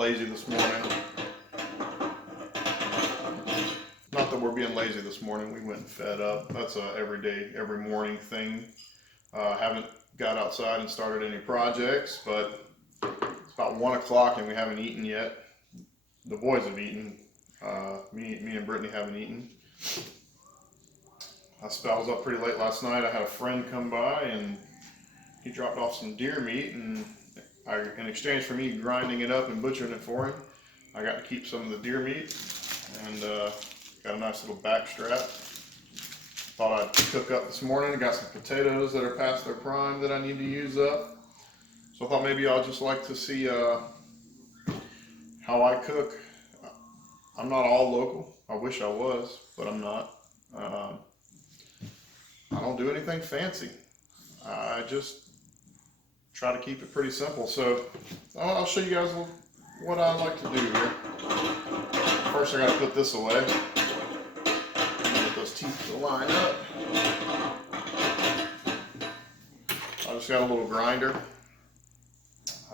lazy this morning. Not that we're being lazy this morning. We went and fed up. That's a every morning thing. Haven't got outside and started any projects, but it's about 1 o'clock and we haven't eaten yet. The boys have eaten. Me and Brittany haven't eaten. I was up pretty late last night. I had a friend come by and he dropped off some deer meat, and in exchange for me grinding it up and butchering it for him, I got to keep some of the deer meat, and got a nice little back strap. Thought I'd cook up this morning. I got some potatoes that are past their prime that I need to use up. So I thought maybe y'all just like to see how I cook. I'm not all local. I wish I was, but I'm not. I don't do anything fancy. I just try to keep it pretty simple. So I'll show you guys what I like to do here. First I got to put this away. Get those teeth to line up. I just got a little grinder.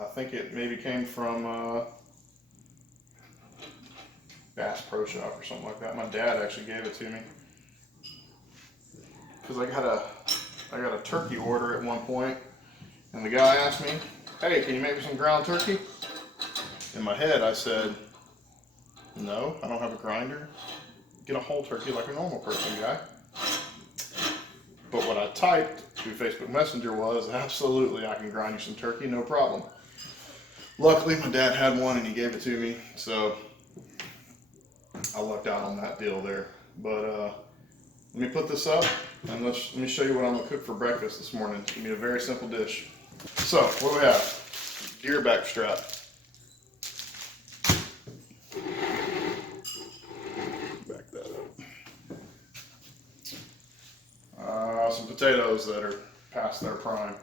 I think it maybe came from Bass Pro Shop or something like that. My dad actually gave it to me. Because I got a turkey order at one point, and the guy asked me, "Hey, can you make me some ground turkey?" In my head I said, "No, I don't have a grinder. Get a whole turkey like a normal person, guy." But what I typed through Facebook Messenger was, "Absolutely, I can grind you some turkey, no problem." Luckily, my dad had one and he gave it to me, so I lucked out on that deal there. But let me put this up and let me show you what I'm going to cook for breakfast this morning. It's going to be a very simple dish. So, what do we have? Deer back strap. Back that up. Some potatoes that are past their prime.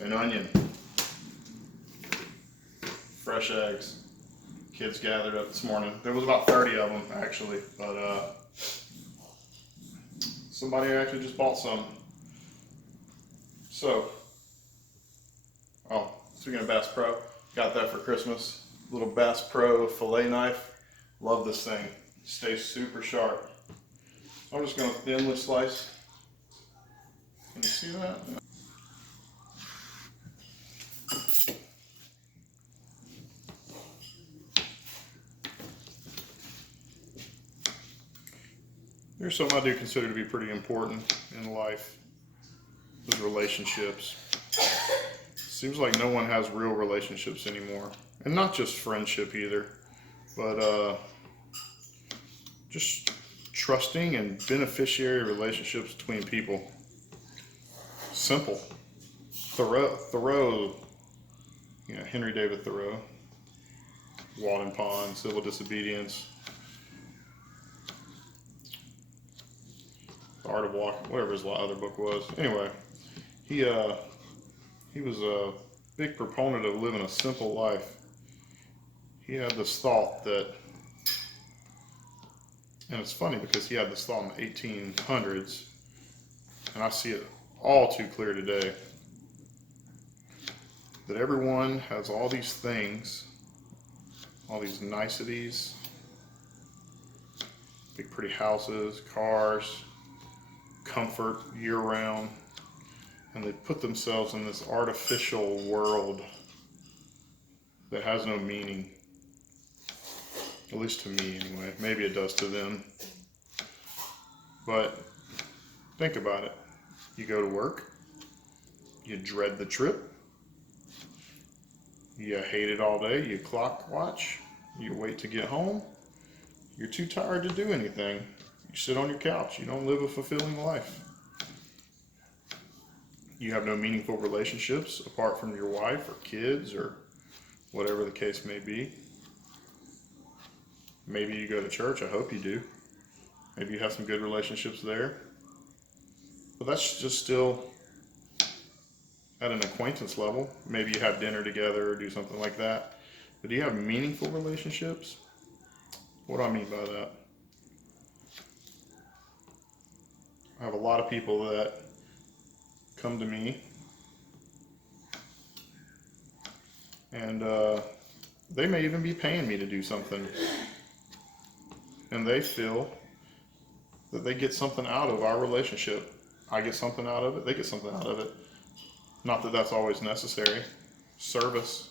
An onion. Fresh eggs. Kids gathered up this morning. There was about 30 of them actually, but somebody actually just bought some. So, speaking of Bass Pro, got that for Christmas. Little Bass Pro fillet knife. Love this thing. Stays super sharp. I'm just going to thinly slice. Can you see that? Here's something I do consider to be pretty important in life. Those relationships. Seems like no one has real relationships anymore. And not just friendship either. But just trusting and beneficiary relationships between people. Simple. Thoreau, Henry David Thoreau. Walden Pond, Civil Disobedience. The Art of Walking, whatever his other book was. Anyway, he was a big proponent of living a simple life. He had this thought that, and it's funny because he had this thought in the 1800s, and I see it all too clear today, that everyone has all these things, all these niceties, big pretty houses, cars, comfort year-round, and they put themselves in this artificial world that has no meaning, at least to me anyway. Maybe it does to them, but think about it. You go to work, you dread the trip, you hate it all day, you clock watch, you wait to get home, you're too tired to do anything. You sit on your couch. You don't live a fulfilling life. You have no meaningful relationships apart from your wife or kids or whatever the case may be. Maybe you go to church. I hope you do. Maybe you have some good relationships there. But that's just still at an acquaintance level. Maybe you have dinner together or do something like that. But do you have meaningful relationships? What do I mean by that? I have a lot of people that come to me and They may even be paying me to do something, and they feel that they get something out of our relationship. I get something out of it, they get something out of it. Not that that's always necessary. Service.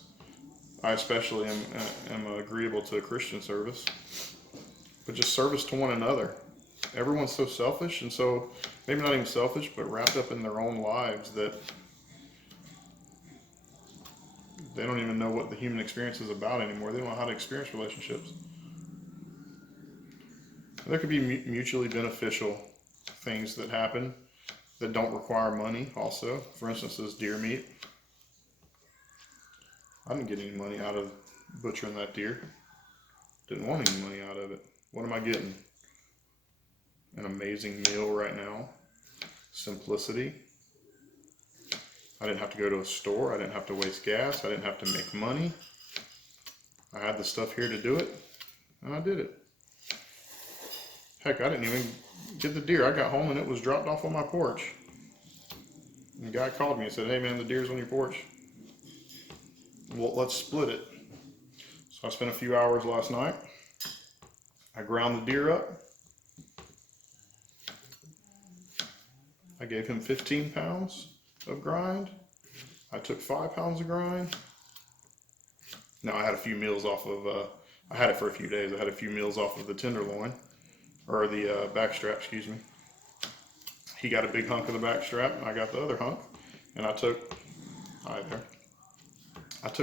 I especially am agreeable to Christian service, but just service to one another. Everyone's so selfish, and so maybe not even selfish, but wrapped up in their own lives that they don't even know what the human experience is about anymore. They don't know how to experience relationships. There could be mutually beneficial things that happen that don't require money also. For instance, this deer meat. I didn't get any money out of butchering that deer. Didn't want any money out of it. What am I getting? An amazing meal right now. Simplicity. I didn't have to go to a store. I didn't have to waste gas. I didn't have to make money. I had the stuff here to do it, and I did it. Heck, I didn't even get the deer. I got home and it was dropped off on my porch. And the guy called me and said, "Hey man, the deer's on your porch. Well, let's split it." So I spent a few hours last night. I ground the deer up. I gave him 15 pounds of grind. I took 5 pounds of grind. Now I had a few meals off of, I had it for a few days. I had a few meals off of the tenderloin, or the backstrap, excuse me. He got a big hunk of the backstrap, and I got the other hunk. And I took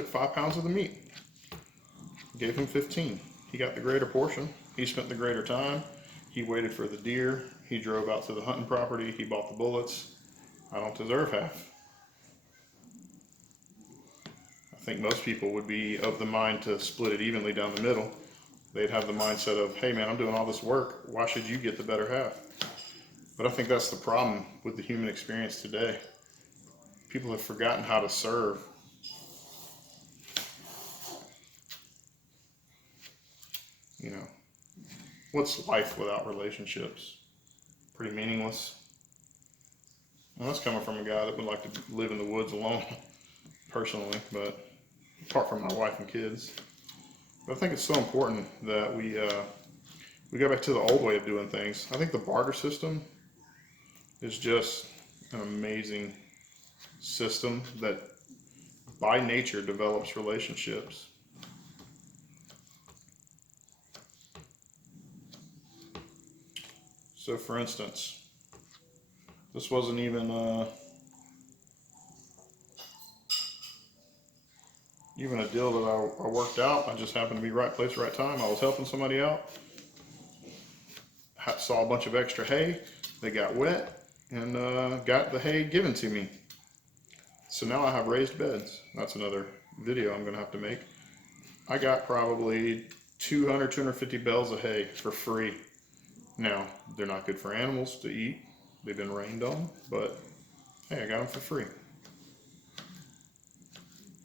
5 pounds of the meat. Gave him 15. He got the greater portion. He spent the greater time. He waited for the deer. He drove out to the hunting property. He bought the bullets. I don't deserve half. I think most people would be of the mind to split it evenly down the middle. They'd have the mindset of, "Hey man, I'm doing all this work. Why should you get the better half?" But I think that's the problem with the human experience today. People have forgotten how to serve. You know, what's life without relationships? Pretty meaningless. And that's coming from a guy that would like to live in the woods alone, personally, but apart from my wife and kids. But I think it's so important that we go back to the old way of doing things. I think the barter system is just an amazing system that by nature develops relationships. So for instance, this wasn't even a deal that I worked out. I just happened to be right place, right time. I was helping somebody out. Saw a bunch of extra hay. They got wet and got the hay given to me. So now I have raised beds. That's another video I'm going to have to make. I got probably 200, 250 bales of hay for free. Now, they're not good for animals to eat. They've been rained on, but hey, I got them for free.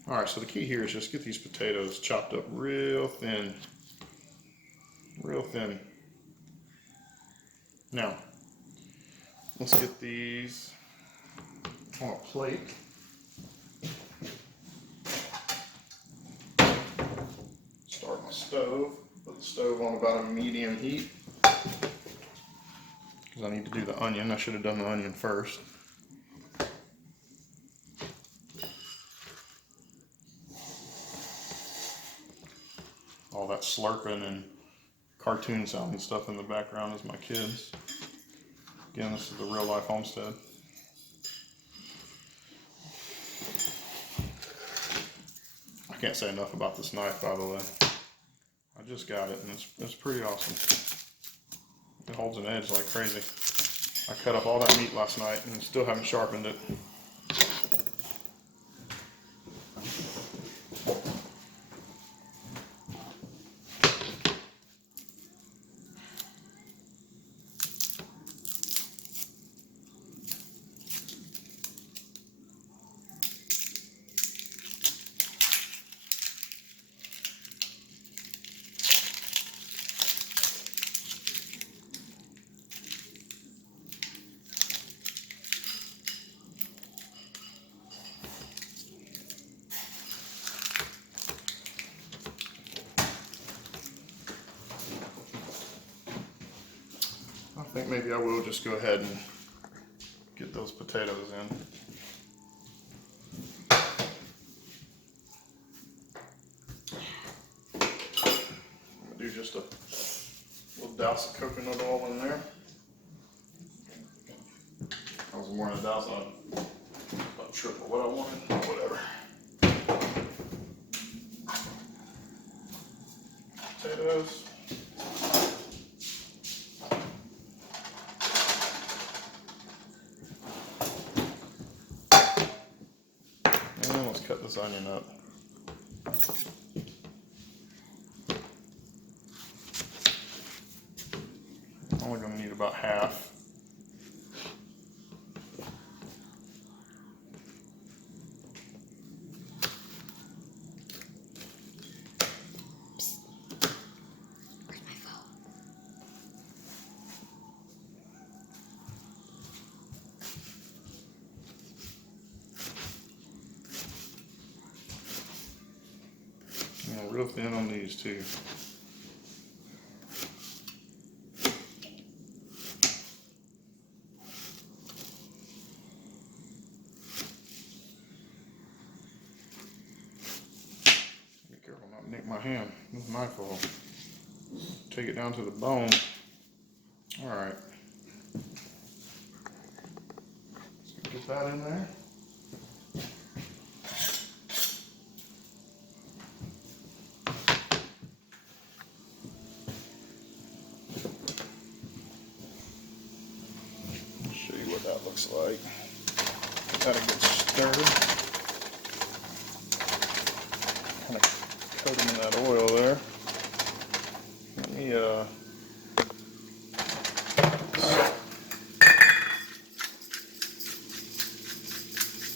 All right, so the key here is just get these potatoes chopped up real thin. Real thin. Now, let's get these on a plate. Start my stove. Put the stove on about a medium heat, because I need to do the onion. I should have done the onion first. All that slurping and cartoon sounding stuff in the background is my kids. Again, this is the real life homestead. I can't say enough about this knife, by the way. I just got it, and it's pretty awesome. It holds an edge like crazy. I cut up all that meat last night and still haven't sharpened it. think maybe I will just go ahead and get those potatoes in. I'm gonna do just a little douse of coconut oil in there. I was more than a douse, about triple what I wanted, whatever. Potatoes. And let's cut this onion up. Only going to need about half. Real thin on these too. Be careful not to nick my hand. This knife will take it down to the bone. All right. So get that in there. That looks like. Gotta get stirred. Kind of coat them in that oil there. Let me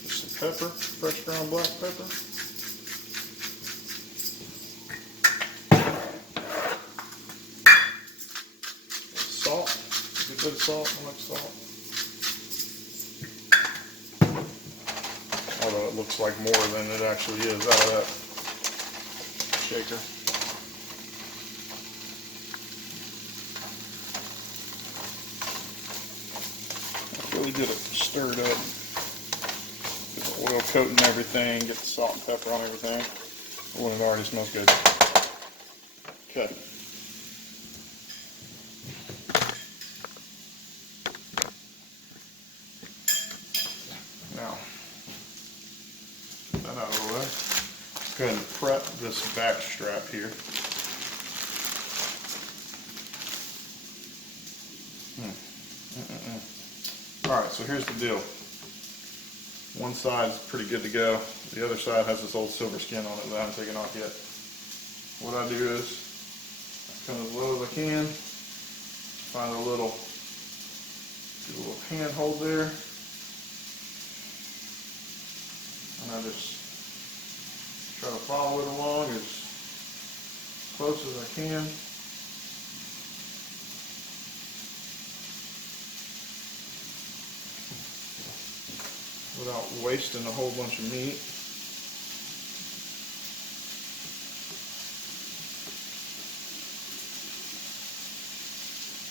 some pepper, fresh ground black pepper. Salt, a good bit of salt, I like salt. Although it looks like more than it actually is out of that shaker. That's really good at stirred up. Get the oil coating everything, get the salt and pepper on everything. Oh, and it already smells good. Okay. Now, that out of the way. Let's go ahead and prep this back strap here. Alright, so here's the deal. One side's pretty good to go. The other side has this old silver skin on it that I haven't taken off yet. What I do is, I come as low as I can, find a little handhold there, and I just try to follow it along as close as I can. Without wasting a whole bunch of meat.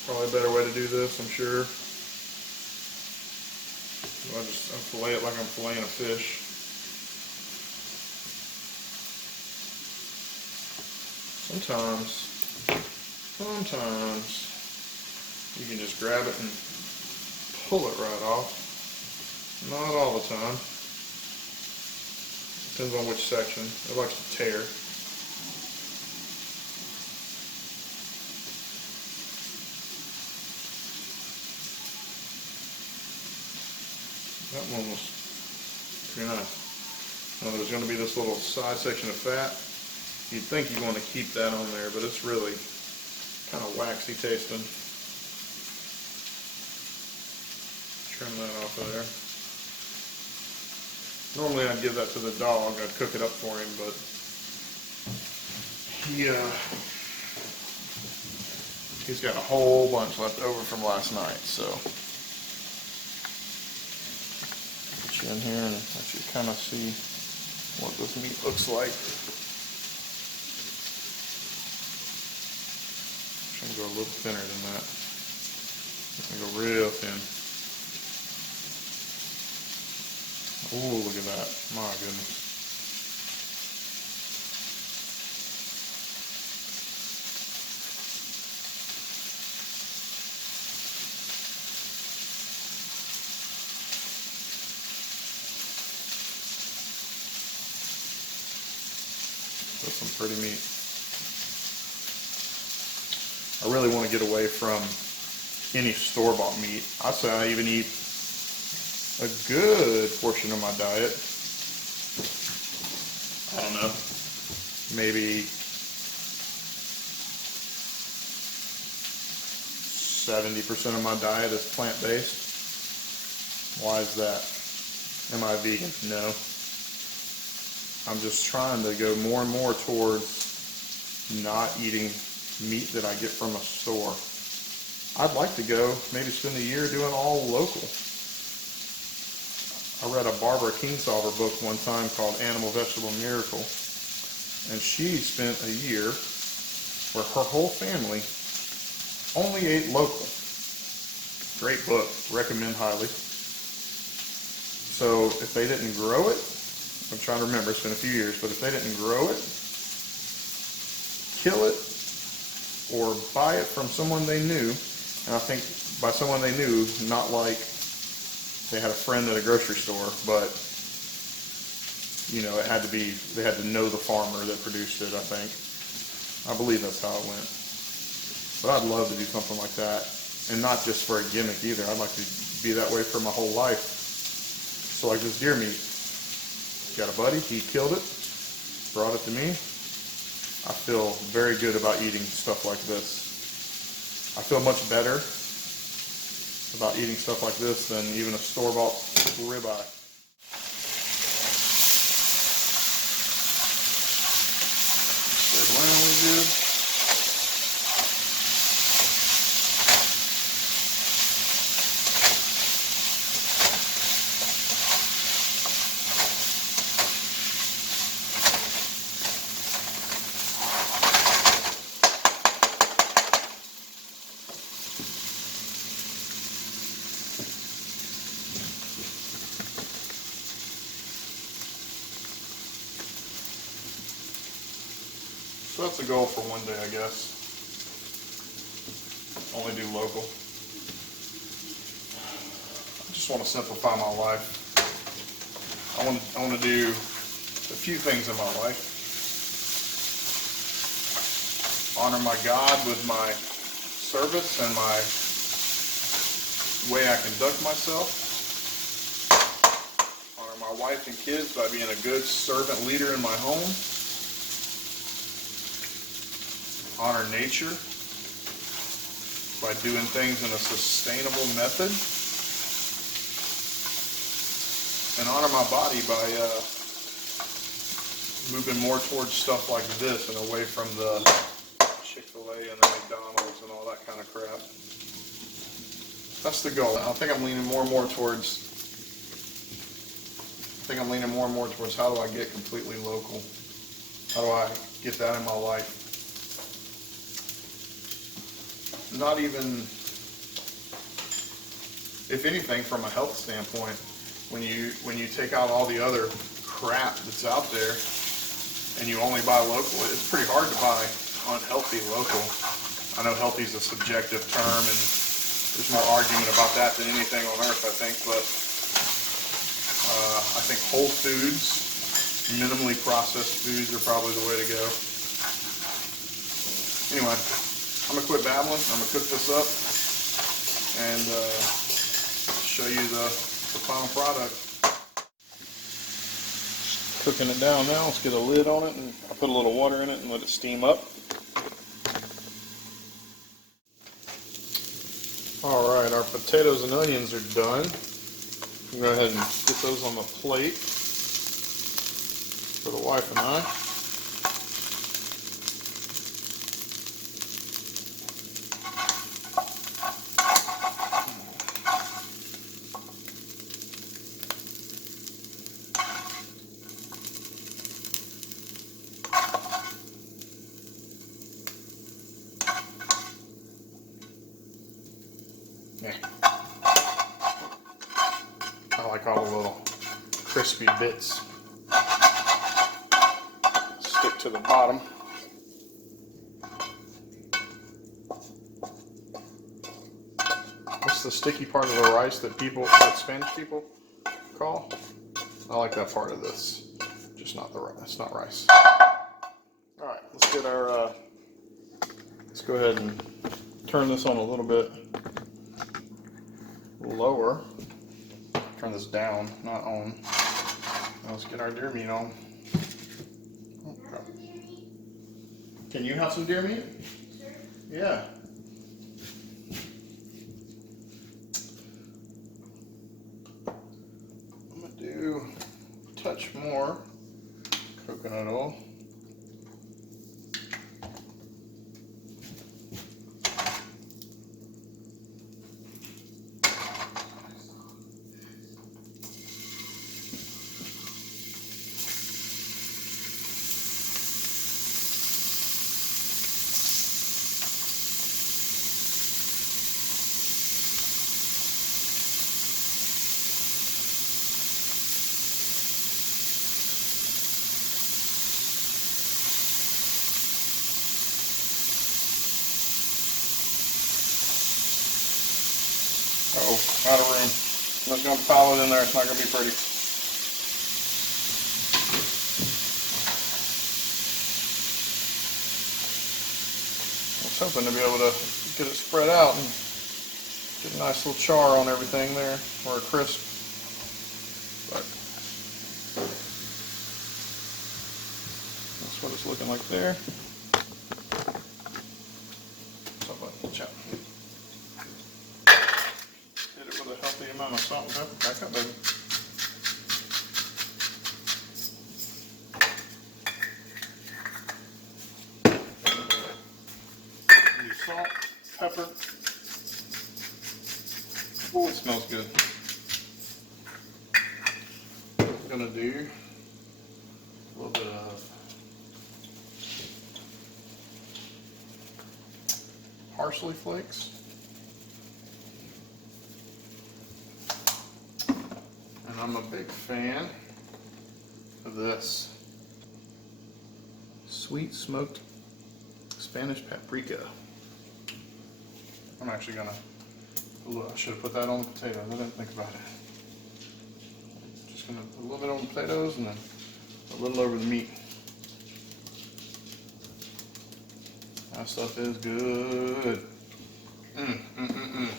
Probably a better way to do this, I'm sure. I fillet it like I'm filleting a fish. Sometimes you can just grab it and pull it right off. Not all the time. Depends on which section. It likes to tear. That one was pretty nice. Now there's going to be this little side section of fat. You'd think you want to keep that on there, but it's really kind of waxy tasting. Trim that off of there. Normally I'd give that to the dog, I'd cook it up for him, but he's got a whole bunch left over from last night, so put you in here and let you kind of see what this meat looks like. I'm going to go a little thinner than that. Go real thin. Oh, look at that. My goodness. That's some pretty meat. I really want to get away from any store-bought meat. I say I even eat a good portion of my diet. I don't know, maybe 70% of my diet is plant-based. Why is that? Am I vegan? No. I'm just trying to go more and more towards not eating meat that I get from a store. I'd like to go maybe spend a year doing all local. I read a Barbara Kingsolver book one time called Animal Vegetable Miracle, and she spent a year where her whole family only ate local. Great book, recommend highly. So if they didn't grow it, I'm trying to remember, it's been a few years, but if they didn't grow it, kill it, or buy it from someone they knew, and I think by someone they knew, not like they had a friend at a grocery store, but you know, it had to be, they had to know the farmer that produced it, I think. I believe that's how it went. But I'd love to do something like that, and not just for a gimmick either. I'd like to be that way for my whole life. So like this deer meat, got a buddy, he killed it, brought it to me. I feel very good about eating stuff like this. I feel much better about eating stuff like this than even a store-bought ribeye. Spread around good. So that's the goal for one day, I guess. Only do local. I just want to simplify my life. I want to do a few things in my life. Honor my God with my service and my way I conduct myself. Honor my wife and kids by being a good servant leader in my home. Honor nature by doing things in a sustainable method, and honor my body by moving more towards stuff like this and away from the Chick-fil-A and the McDonald's and all that kind of crap. That's the goal. I think I'm leaning more and more towards how do I get completely local? How do I get that in my life? Not even, if anything, from a health standpoint, when you take out all the other crap that's out there and you only buy local, it's pretty hard to buy unhealthy local. I know healthy is a subjective term, and there's more argument about that than anything on earth, I think, but I think whole foods, minimally processed foods are probably the way to go. Anyway, I'm going to quit babbling. I'm going to cook this up and show you the final product. Cooking it down now. Let's get a lid on it, and I'll put a little water in it and let it steam up. Alright, our potatoes and onions are done. I'm going to go ahead and get those on the plate for the wife and I. Yeah. I like all the little crispy bits stick to the bottom. What's the sticky part of the rice that Spanish people call? I like that part of this, just not the rice. It's not rice. All right, let's get our. Let's go ahead and turn this on a little bit lower. Turn this down, not on. Now let's get our deer meat on. Okay. Can you have some deer meat? Sure. Yeah. I'm gonna do a touch more coconut oil. Uh-oh, out of room. I'm just going to pile it in there. It's not going to be pretty. I was hoping to be able to get it spread out and get a nice little char on everything there, or a crisp. But that's what it's looking like there. So chop. Hit it with a healthy amount of salt and pepper. Back up, baby. Salt, pepper. Oh, it smells good. I'm gonna do a little bit of parsley flakes. And I'm a big fan of this sweet smoked Spanish paprika. I'm actually gonna, I should have put that on the potatoes. I didn't think about it. Just gonna put a little bit on the potatoes and then a little over the meat. That stuff is good. And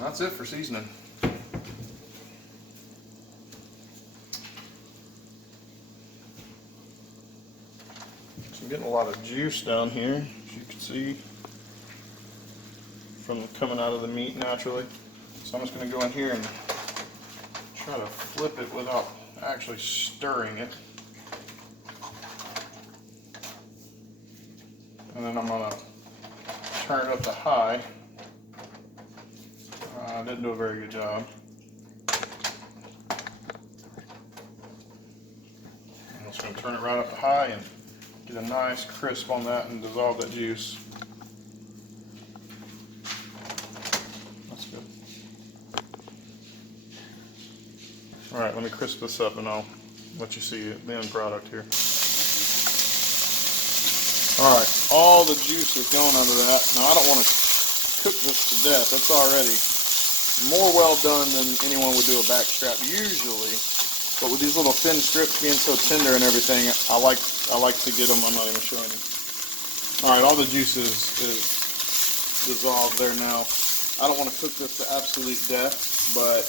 that's it for seasoning. So I'm getting a lot of juice down here, as you can see, from coming out of the meat naturally. So I'm just going to go in here and try to flip it without actually stirring it. And then I'm going to turn it up to high. I didn't do a very good job. I'm just going to turn it right up to high and get a nice crisp on that and dissolve that juice. That's good. Alright, let me crisp this up and I'll let you see the end product here. Alright, all the juice is gone out of that. Now I don't want to cook this to death. It's already more well done than anyone would do a backstrap usually. But with these little thin strips being so tender and everything, I like to get them. I'm not even showing you. Alright, all the juice is dissolved there now. I don't want to cook this to absolute death, but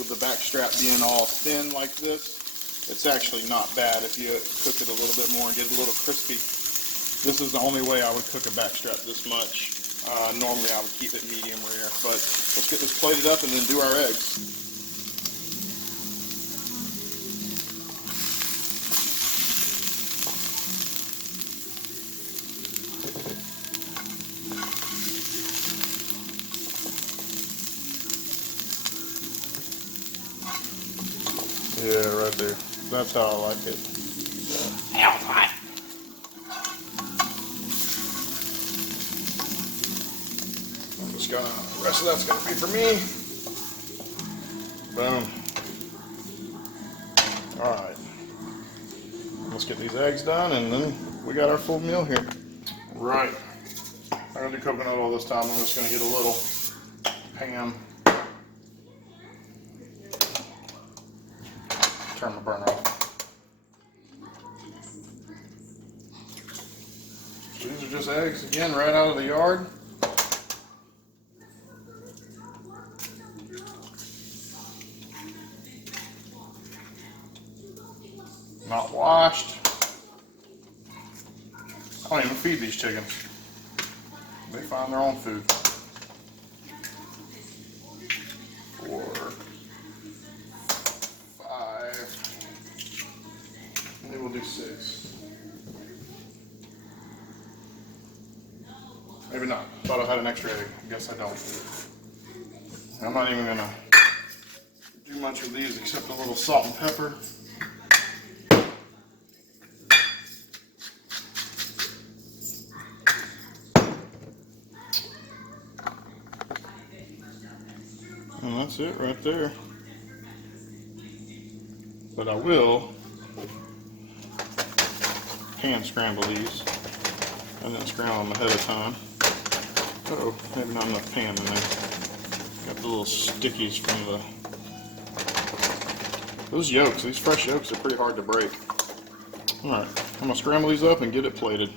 with the backstrap being all thin like this, it's actually not bad if you cook it a little bit more and get it a little crispy. This is the only way I would cook a backstrap this much. Normally I would keep it medium rare, but let's get this plated up and then do our eggs. Yeah, right there. That's how I like it. Hell, hot. just gonna, the rest of that's gonna be for me. Boom. All right. Let's get these eggs done, and then we got our full meal here. Right. I'm gonna do coconut oil this time. I'm just gonna get a little pan. Turn the burner off. These are just eggs, again, right out of the yard. Not washed. I don't even feed these chickens. They find their own food. 4, 5. Maybe we'll do 6. Maybe not. Thought I had an extra egg. Guess I don't. I'm not even gonna do much with these except a little salt and pepper. And that's it right there. But I will hand scramble these. I didn't scramble them ahead of time. Uh-oh, maybe not enough pan in there. Got the little stickies from those yolks. These fresh yolks are pretty hard to break. Alright, I'm going to scramble these up and get it plated.